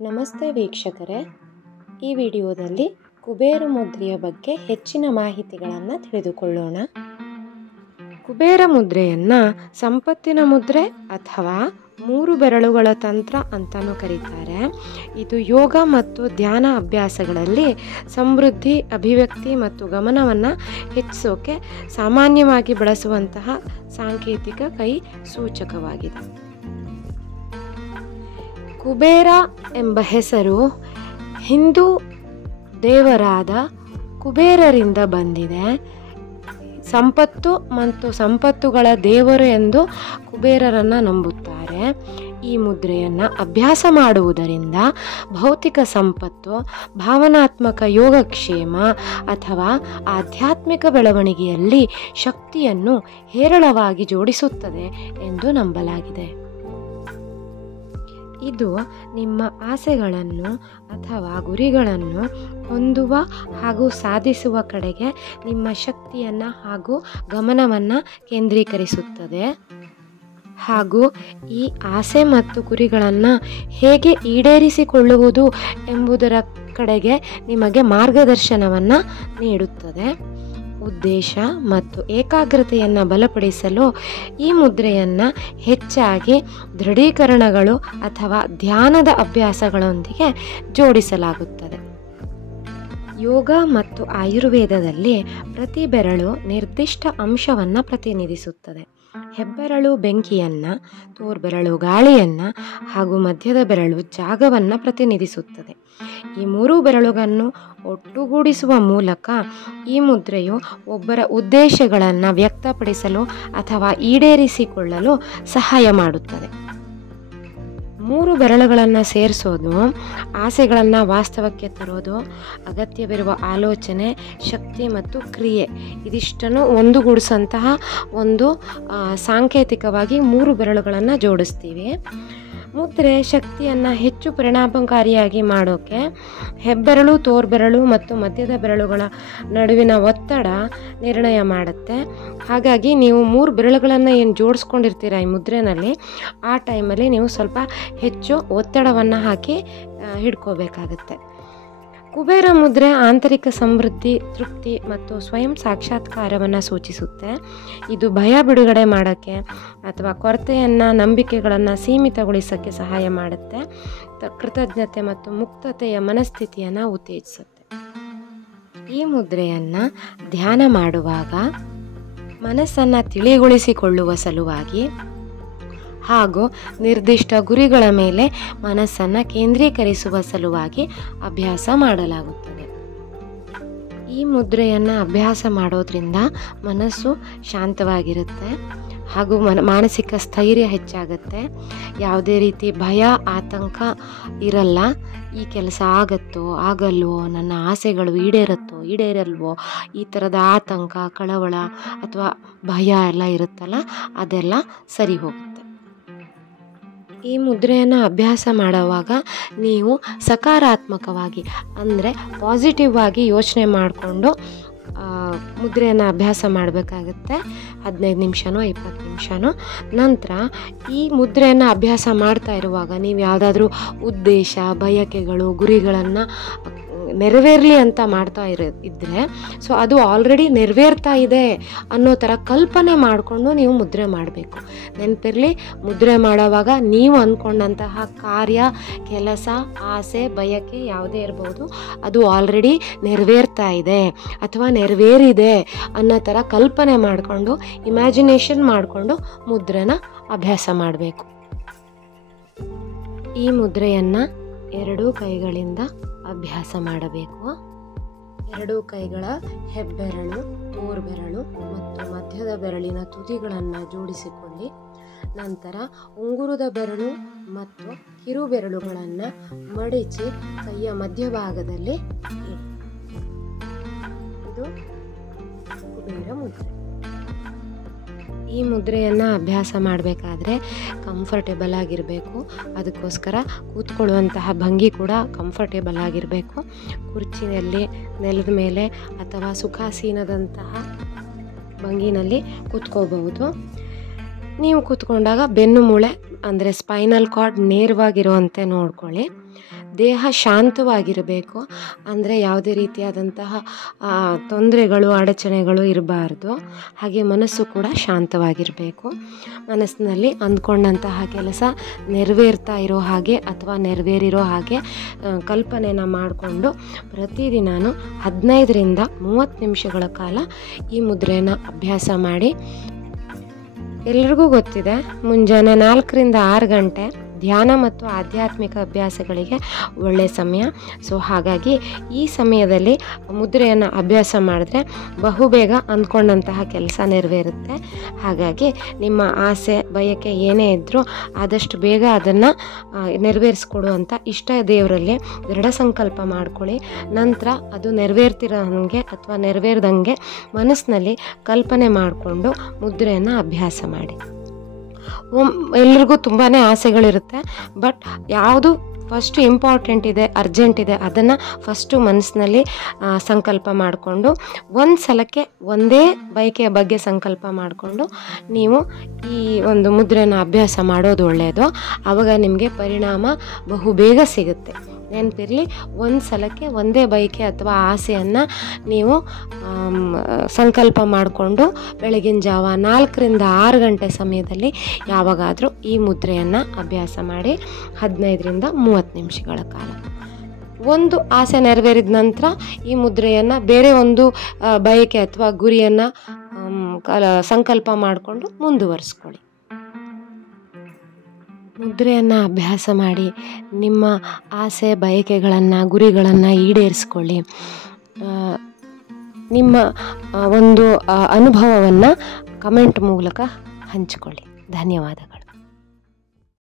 ನಮಸ್ತೆ ವೀಕ್ಷಕರೇ, ಈ ವಿಡಿಯೋದಲ್ಲಿ ಕುಬೇರ ಮುದ್ರೆಯ ಬಗ್ಗೆ ಹೆಚ್ಚಿನ ಮಾಹಿತಿಗಳನ್ನು ತಿಳಿದುಕೊಳ್ಳೋಣ. ಕುಬೇರ ಮುದ್ರೆಯನ್ನು ಸಂಪತ್ತಿನ ಮುದ್ರೆ ಅಥವಾ 3 ಬೆರಳುಗಳ ತಂತ್ರ ಅಂತಲೂ ಕರೀತಾರೆ. ಇದು ಯೋಗ ಮತ್ತು ಧ್ಯಾನ ಅಭ್ಯಾಸಗಳಲ್ಲಿ ಸಮೃದ್ಧಿ, ಅಭಿವ್ಯಕ್ತಿ ಮತ್ತು ಗಮನವನ್ನು ಹೆಚ್ಚಿಸೋಕೆ ಸಾಮಾನ್ಯವಾಗಿ ಬಳಸುವಂತಹ ಸಾಂಕೇತಿಕ ಕೈ ಸೂಚಕವಾಗಿದೆ. ಕುಬೇರ ಎಂಬ ಹೆಸರು ಹಿಂದೂ ದೇವರಾದ ಕುಬೇರರಿಂದ ಬಂದಿದೆ. ಸಂಪತ್ತು ಮತ್ತು ಸಂಪತ್ತುಗಳ ದೇವರು ಎಂದು ಕುಬೇರರನ್ನು ನಂಬುತ್ತಾರೆ. ಈ ಮುದ್ರೆಯನ್ನು ಅಭ್ಯಾಸ ಮಾಡುವುದರಿಂದ ಭೌತಿಕ ಸಂಪತ್ತು, ಭಾವನಾತ್ಮಕ ಯೋಗಕ್ಷೇಮ ಅಥವಾ ಆಧ್ಯಾತ್ಮಿಕ ಬೆಳವಣಿಗೆಯಲ್ಲಿ ಶಕ್ತಿಯನ್ನು ಹೇರಳವಾಗಿ ಜೋಡಿಸುತ್ತದೆ ಎಂದು ನಂಬಲಾಗಿದೆ. ಇದು ನಿಮ್ಮ ಆಸೆಗಳನ್ನು ಅಥವಾ ಗುರಿಗಳನ್ನು ಹೊಂದುವ ಹಾಗೂ ಸಾಧಿಸುವ ಕಡೆಗೆ ನಿಮ್ಮ ಶಕ್ತಿಯನ್ನು ಹಾಗೂ ಗಮನವನ್ನು ಕೇಂದ್ರೀಕರಿಸುತ್ತದೆ. ಹಾಗೂ ಈ ಆಸೆ ಮತ್ತು ಗುರಿಗಳನ್ನು ಹೇಗೆ ಈಡೇರಿಸಿಕೊಳ್ಳುವುದು ಎಂಬುದರ ಕಡೆಗೆ ನಿಮಗೆ ಮಾರ್ಗದರ್ಶನವನ್ನು ನೀಡುತ್ತದೆ. ಉದ್ದೇಶ ಮತ್ತು ಏಕಾಗ್ರತೆಯನ್ನು ಬಲಪಡಿಸಲು ಈ ಮುದ್ರೆಯನ್ನು ಹೆಚ್ಚಾಗಿ ದೃಢೀಕರಣಗಳು ಅಥವಾ ಧ್ಯಾನದ ಅಭ್ಯಾಸಗಳೊಂದಿಗೆ ಜೋಡಿಸಲಾಗುತ್ತದೆ. ಯೋಗ ಮತ್ತು ಆಯುರ್ವೇದದಲ್ಲಿ ಪ್ರತಿ ಬೆರಳು ನಿರ್ದಿಷ್ಟ ಅಂಶವನ್ನು ಪ್ರತಿನಿಧಿಸುತ್ತದೆ. ಹೆಬ್ಬೆರಳು ಬೆಂಕಿಯನ್ನು, ತೋರ್ಬೆರಳು ಗಾಳಿಯನ್ನು ಹಾಗೂ ಮಧ್ಯದ ಬೆರಳು ಜಾಗವನ್ನು ಪ್ರತಿನಿಧಿಸುತ್ತದೆ. ಈ 3 ಬೆರಳುಗಳನ್ನು ಒಟ್ಟುಗೂಡಿಸುವ ಮೂಲಕ ಈ ಮುದ್ರೆಯು ಒಬ್ಬರ ಉದ್ದೇಶಗಳನ್ನು ವ್ಯಕ್ತಪಡಿಸಲು ಅಥವಾ ಈಡೇರಿಸಿಕೊಳ್ಳಲು ಸಹಾಯ ಮಾಡುತ್ತದೆ. 3 ಬೆರಳುಗಳನ್ನು ಸೇರಿಸೋದು ಆಸೆಗಳನ್ನು ವಾಸ್ತವಕ್ಕೆ ತರೋದು, ಅಗತ್ಯವಿರುವ ಆಲೋಚನೆ, ಶಕ್ತಿ ಮತ್ತು ಕ್ರಿಯೆ ಇದಿಷ್ಟನ್ನು ಒಂದುಗೂಡಿಸಂತಹ ಒಂದು ಸಾಂಕೇತಿಕವಾಗಿ 3 ಬೆರಳುಗಳನ್ನು ಜೋಡಿಸ್ತೀವಿ. ಮುದ್ರೆ ಶಕ್ತಿಯನ್ನು ಹೆಚ್ಚು ಪರಿಣಾಮಕಾರಿಯಾಗಿ ಮಾಡೋಕ್ಕೆ ಹೆಬ್ಬೆರಳು, ತೋರ್ಬೆರಳು ಮತ್ತು ಮಧ್ಯದ ಬೆರಳುಗಳ ನಡುವಿನ ಒತ್ತಡ ನಿರ್ಣಯ ಮಾಡುತ್ತೆ. ಹಾಗಾಗಿ ನೀವು 3 ಬೆರಳುಗಳನ್ನು ಏನು ಜೋಡಿಸ್ಕೊಂಡಿರ್ತೀರ ಈ ಮುದ್ರೆನಲ್ಲಿ, ಆ ಟೈಮಲ್ಲಿ ನೀವು ಸ್ವಲ್ಪ ಹೆಚ್ಚು ಒತ್ತಡವನ್ನು ಹಾಕಿ ಹಿಡ್ಕೋಬೇಕಾಗತ್ತೆ. ಕುಬೇರ ಮುದ್ರೆ ಆಂತರಿಕ ಸಮೃದ್ಧಿ, ತೃಪ್ತಿ ಮತ್ತು ಸ್ವಯಂ ಸಾಕ್ಷಾತ್ಕಾರವನ್ನು ಸೂಚಿಸುತ್ತೆ. ಇದು ಭಯ ಬಿಡುಗಡೆ ಮಾಡೋಕ್ಕೆ ಅಥವಾ ಕೊರತೆಯನ್ನು, ನಂಬಿಕೆಗಳನ್ನು ಸೀಮಿತಗೊಳಿಸೋಕ್ಕೆ ಸಹಾಯ ಮಾಡುತ್ತೆ. ಕೃತಜ್ಞತೆ ಮತ್ತು ಮುಕ್ತತೆಯ ಮನಸ್ಥಿತಿಯನ್ನು ಉತ್ತೇಜಿಸುತ್ತೆ. ಈ ಮುದ್ರೆಯನ್ನು ಧ್ಯಾನ ಮಾಡುವಾಗ ಮನಸ್ಸನ್ನು ತಿಳಿಗೊಳಿಸಿಕೊಳ್ಳುವ ಸಲುವಾಗಿ ಹಾಗೂ ನಿರ್ದಿಷ್ಟ ಗುರಿಗಳ ಮೇಲೆ ಮನಸ್ಸನ್ನು ಕೇಂದ್ರೀಕರಿಸುವ ಸಲುವಾಗಿ ಅಭ್ಯಾಸ ಮಾಡಲಾಗುತ್ತದೆ. ಈ ಮುದ್ರೆಯನ್ನು ಅಭ್ಯಾಸ ಮಾಡೋದ್ರಿಂದ ಮನಸ್ಸು ಶಾಂತವಾಗಿರುತ್ತೆ ಹಾಗೂ ಮಾನಸಿಕ ಸ್ಥೈರ್ಯ ಹೆಚ್ಚಾಗುತ್ತೆ. ಯಾವುದೇ ರೀತಿ ಭಯ, ಆತಂಕ ಇರಲ್ಲ. ಈ ಕೆಲಸ ಆಗತ್ತೋ ಆಗಲ್ವೋ, ನನ್ನ ಆಸೆಗಳು ಈಡೇರಲ್ವೋ, ಈ ಥರದ ಆತಂಕ, ಕಳವಳ ಅಥವಾ ಭಯ ಎಲ್ಲ ಇರುತ್ತಲ್ಲ, ಅದೆಲ್ಲ ಸರಿ ಹೋಗುತ್ತೆ. ಈ ಮುದ್ರೆಯನ್ನು ಅಭ್ಯಾಸ ಮಾಡುವಾಗ ನೀವು ಸಕಾರಾತ್ಮಕವಾಗಿ ಅಂದರೆ ಪಾಸಿಟಿವ್ ಆಗಿ ಯೋಚನೆ ಮಾಡಿಕೊಂಡು ಮುದ್ರೆಯನ್ನು ಅಭ್ಯಾಸ ಮಾಡಬೇಕಾಗುತ್ತೆ. 15 ನಿಮಿಷನೋ 20 ನಿಮಿಷನೋ. ನಂತರ ಈ ಮುದ್ರೆಯನ್ನು ಅಭ್ಯಾಸ ಮಾಡ್ತಾ ಇರುವಾಗ ನೀವು ಯಾವುದಾದ್ರೂ ಉದ್ದೇಶ, ಬಯಕೆಗಳು, ಗುರಿಗಳನ್ನು ನೆರವೇರಲಿ ಅಂತ ಮಾಡ್ತಾ ಇದ್ದರೆ ಸೊ ಅದು ಆಲ್ರೆಡಿ ನೆರವೇರ್ತಾ ಇದೆ ಅನ್ನೋ ಥರ ಕಲ್ಪನೆ ಮಾಡಿಕೊಂಡು ನೀವು ಮುದ್ರೆ ಮಾಡಬೇಕು. ನೆನಪಿರಲಿ, ಮುದ್ರೆ ಮಾಡೋವಾಗ ನೀವು ಅಂದ್ಕೊಂಡಂತಹ ಕಾರ್ಯ, ಕೆಲಸ, ಆಸೆ, ಬಯಕೆ ಯಾವುದೇ ಇರ್ಬೋದು, ಅದು ಆಲ್ರೆಡಿ ನೆರವೇರ್ತಾ ಇದೆ ಅಥವಾ ನೆರವೇರಿದೆ ಅನ್ನೋ ಥರ ಕಲ್ಪನೆ ಮಾಡಿಕೊಂಡು, ಇಮ್ಯಾಜಿನೇಷನ್ ಮಾಡಿಕೊಂಡು ಮುದ್ರೆನ ಅಭ್ಯಾಸ ಮಾಡಬೇಕು. ಈ ಮುದ್ರೆಯನ್ನು 2 ಕೈಗಳಿಂದ ಅಭ್ಯಾಸ ಮಾಡಬೇಕು. 2 ಕೈಗಳ ಹೆಬ್ಬೆರಳು, ತೋರ್ಬೆರಳು ಮತ್ತು ಮಧ್ಯದ ಬೆರಳಿನ ತುದಿಗಳನ್ನು ಜೋಡಿಸಿಕೊಳ್ಳಿ. ನಂತರ ಉಂಗುರದ ಬೆರಳು ಮತ್ತು ಕಿರು ಬೆರಳುಗಳನ್ನು ಮಡಿಚಿ ಕೈಯ ಮಧ್ಯಭಾಗದಲ್ಲಿ ಇಡಿ. ಇದು ಕುಬೇರ ಮುದ್ರೆ. ಈ ಮುದ್ರೆಯನ್ನು ಅಭ್ಯಾಸ ಮಾಡಬೇಕಾದ್ರೆ ಕಂಫರ್ಟೇಬಲ್ ಆಗಿರಬೇಕು. ಅದಕ್ಕೋಸ್ಕರ ಕೂತ್ಕೊಳ್ಳುವಂತಹ ಭಂಗಿ ಕೂಡ ಕಂಫರ್ಟೇಬಲ್ ಆಗಿರಬೇಕು. ಕುರ್ಚಿಯಲ್ಲಿ, ನೆಲದ ಮೇಲೆ ಅಥವಾ ಸುಖಾಸೀನದಂತಹ ಭಂಗಿನಲ್ಲಿ ಕೂತ್ಕೋಬಹುದು. ನೀವು ಕೂತ್ಕೊಂಡಾಗ ಬೆನ್ನು ಮೂಳೆ ಅಂದರೆ ಸ್ಪೈನಲ್ ಕಾರ್ಡ್ ನೇರವಾಗಿರುವಂತೆ ನೋಡ್ಕೊಳ್ಳಿ. ದೇಹ ಶಾಂತವಾಗಿರಬೇಕು, ಅಂದರೆ ಯಾವುದೇ ರೀತಿಯಾದಂತಹ ತೊಂದರೆಗಳು ಅಡಚಣೆಗಳು ಇರಬಾರ್ದು. ಹಾಗೆ ಮನಸ್ಸು ಕೂಡ ಶಾಂತವಾಗಿರಬೇಕು. ಮನಸ್ಸಿನಲ್ಲಿ ಅಂದ್ಕೊಂಡಂತಹ ಕೆಲಸ ನೆರವೇರ್ತಾ ಇರೋ ಹಾಗೆ ಅಥವಾ ನೆರವೇರಿರೋ ಹಾಗೆ ಕಲ್ಪನೆನ ಮಾಡಿಕೊಂಡು ಪ್ರತಿದಿನಾನು 15ರಿಂದ 30 ನಿಮಿಷಗಳ ಕಾಲ ಈ ಮುದ್ರೆಯನ್ನು ಅಭ್ಯಾಸ ಮಾಡಿ. ಎಲ್ರಿಗೂ ಗೊತ್ತಿದೆ, ಮುಂಜಾನೆ 4ರಿಂದ 6 ಗಂಟೆ ಧ್ಯಾನ ಮತ್ತು ಆಧ್ಯಾತ್ಮಿಕ ಅಭ್ಯಾಸಗಳಿಗೆ ಒಳ್ಳೆಯ ಸಮಯ. ಸೊ ಹಾಗಾಗಿ ಈ ಸಮಯದಲ್ಲಿ ಮುದ್ರೆಯನ್ನು ಅಭ್ಯಾಸ ಮಾಡಿದ್ರೆ ಬಹುಬೇಗ ಅಂದ್ಕೊಂಡಂತಹ ಕೆಲಸ ನೆರವೇರುತ್ತೆ. ಹಾಗಾಗಿ ನಿಮ್ಮ ಆಸೆ ಬಯಕೆ ಏನೇ ಇದ್ದರೂ ಆದಷ್ಟು ಬೇಗ ಅದನ್ನು ನೆರವೇರಿಸ್ಕೊಡುವಂಥ ಇಷ್ಟ ದೇವರಲ್ಲಿ ದೃಢ ಸಂಕಲ್ಪ ಮಾಡ್ಕೊಳ್ಳಿ. ನಂತರ ಅದು ನೆರವೇರ್ತಿರೋಂಗೆ ಅಥವಾ ನೆರವೇರ್ದಂಗೆ ಮನಸ್ಸಿನಲ್ಲಿ ಕಲ್ಪನೆ ಮಾಡಿಕೊಂಡು ಮುದ್ರೆಯನ್ನು ಅಭ್ಯಾಸ ಮಾಡಿ. ಎಲ್ರಿಗೂ ತುಂಬಾ ಆಸೆಗಳಿರುತ್ತೆ, ಬಟ್ ಯಾವುದು ಫಸ್ಟು ಇಂಪಾರ್ಟೆಂಟ್ ಇದೆ, ಅರ್ಜೆಂಟ್ ಇದೆ, ಅದನ್ನು ಫಸ್ಟು ಮನಸ್ಸಿನಲ್ಲಿ ಸಂಕಲ್ಪ ಮಾಡಿಕೊಂಡು ಒಂದು ಸಲಕ್ಕೆ ಒಂದೇ ಬಯಕೆಯ ಬಗ್ಗೆ ಸಂಕಲ್ಪ ಮಾಡಿಕೊಂಡು ನೀವು ಈ ಒಂದು ಮುದ್ರೆನ ಅಭ್ಯಾಸ ಮಾಡೋದು ಒಳ್ಳೆಯದು. ಆವಾಗ ನಿಮಗೆ ಪರಿಣಾಮ ಬಹುಬೇಗ ಸಿಗುತ್ತೆ. ನೆನಪಿರಲಿ, ಒಂದು ಸಲಕ್ಕೆ ಒಂದೇ ಬಯಕೆ ಅಥವಾ ಆಸೆಯನ್ನು ನೀವು ಸಂಕಲ್ಪ ಮಾಡಿಕೊಂಡು ಬೆಳಗಿನ ಜಾವ 4ರಿಂದ 6 ಗಂಟೆ ಸಮಯದಲ್ಲಿ ಯಾವಾಗಾದರೂ ಈ ಮುದ್ರೆಯನ್ನು ಅಭ್ಯಾಸ ಮಾಡಿ 15ರಿಂದ 30 ನಿಮಿಷಗಳ ಕಾಲ. ಒಂದು ಆಸೆ ನೆರವೇರಿದ ನಂತರ ಈ ಮುದ್ರೆಯನ್ನು ಬೇರೆ ಒಂದು ಬಯಕೆ ಅಥವಾ ಗುರಿಯನ್ನು ಸಂಕಲ್ಪ ಮಾಡಿಕೊಂಡು ಮುಂದುವರಿಸ್ಕೊಳ್ಳಿ. ಮುದ್ರೆಯನ್ನು ಅಭ್ಯಾಸ ಮಾಡಿ ನಿಮ್ಮ ಆಸೆ ಬಯಕೆಗಳನ್ನು ಗುರಿಗಳನ್ನು ಈಡೇರಿಸ್ಕೊಳ್ಳಿ. ನಿಮ್ಮ ಒಂದು ಅನುಭವವನ್ನು ಕಮೆಂಟ್ ಮೂಲಕ ಹಂಚಿಕೊಳ್ಳಿ. ಧನ್ಯವಾದ.